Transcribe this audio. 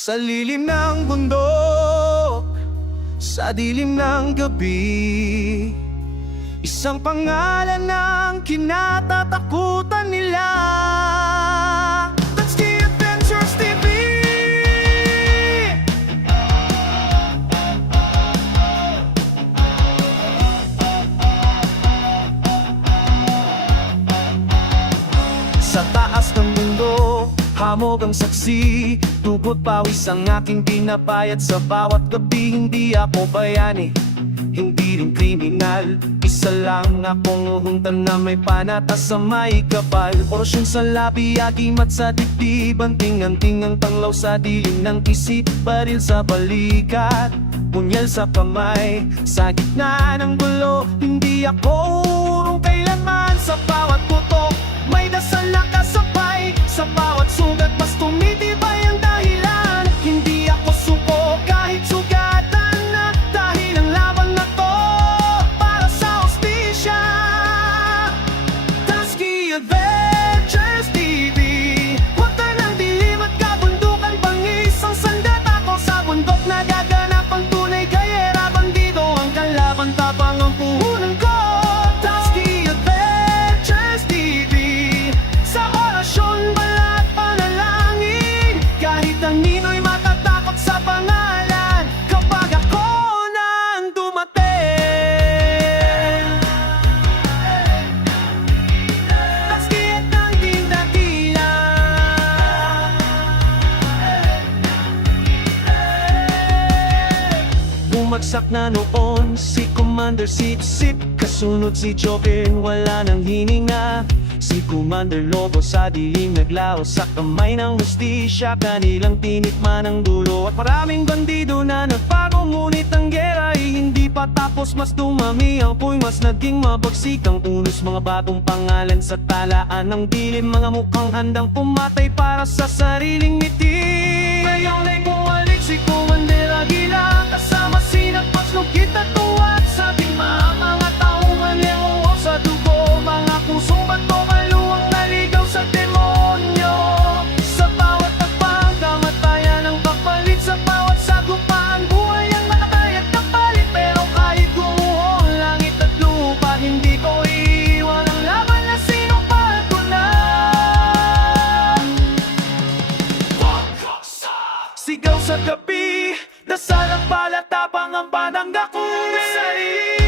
Sa lilim ng bundok, sa dilim ng gabi, isang pangalan ang kinatatakutan nila. That's the Adventures TV. Sa taas ng mundo, hamog ang saksi, tubot pawis ang aking pinapayat sa bawat gabi. Hindi ako bayani, hindi rin kriminal, isa lang akong uhuntan na may panatas sa may kapal. Porsyong sa labi, agimat sa dibdib, anting-anting ang tanglaw sa dilim ng isip, baril sa balikat, punyal sa kamay, sa gitna ng gulo. Hindi ako urong kailanman, sa bawat putok may dasal na kasabay, sa bawat sugat mas tumitibay ang dahilan. Hindi ako suko kahit sugatan na, dahil ang laban na to para sa hustisya. Tasky Adventures TV, wata ng dilim at kabundukan, bangis ang sandat. Ako sa bundok nagaganap ang tunay gayera, bandido ang kalaban, tapang ang puhunan ko. Tasky Adventures TV, sa orasyon, balat, panalangin, kahit ang nino'y matatakot sa pangalan kapag ako nang dumating. Tasky at ang tindakila, bumagsak na noon si Commander Sip-Sip, kasunod si Joken, wala nang hininga. Si Commander Lobo sa dilim naglaho sa kamay ng hustisya, kanilang tinikman ang dulo at maraming bandido na nagpago. Ngunit ang gera ay hindi pa tapos, mas dumami ang puy, mas naging mabagsik ang unos. Mga bagong pangalan sa talaan ng dilim, mga mukhang handang pumatay para sa sariling ngiti. Ngayon ay bumalik si Commander Aguila, kasama sinagpas, lugit at tuwat sa tima. Mga taong aliw sa dugo, mga pusong bato, kaluwang naligaw sa demonyo. Sa bawat takpang, kamatayan ang kapalit. Sa bawat sagupaan, buhay ang matakay at kapalit. Pero kahit gumuho ang langit at lupa, hindi ko iiwan ang laban na sinumpa ko na. Sigaw sa gabi, dasal ang balat, tapang ang panangga kong sarili.